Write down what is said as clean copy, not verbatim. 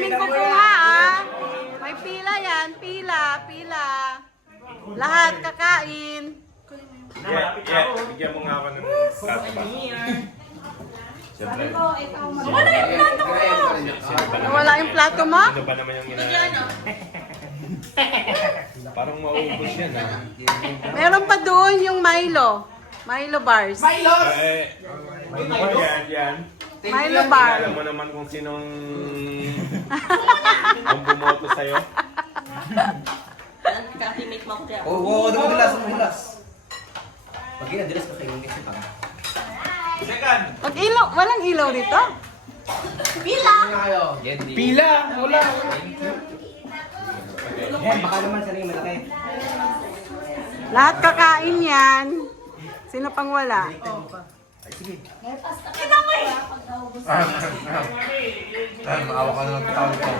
daming kukuha ah. May pila yan, pila. Lahat kakain. Bigyan mo nga ako ng plato ba? Siyempre. Nawala yung plato mo? Ano ba naman yung Parang mauubos yan ah. Meron pa doon yung Milo. Milo bars. Yan. Milo bar. Alam mo naman kung sinong ang bumoto sa'yo. Kaka-teammate mo ko kaya. Oo, dumulas. Pag inadilas ka kayo, isip ka. Pag ilaw, walang ilaw dito? Pila! Pila! Wala! Baka naman sa rin malaki. Lahat kakain yan. Sino pang wala? Maawa ka na ng tawag ko.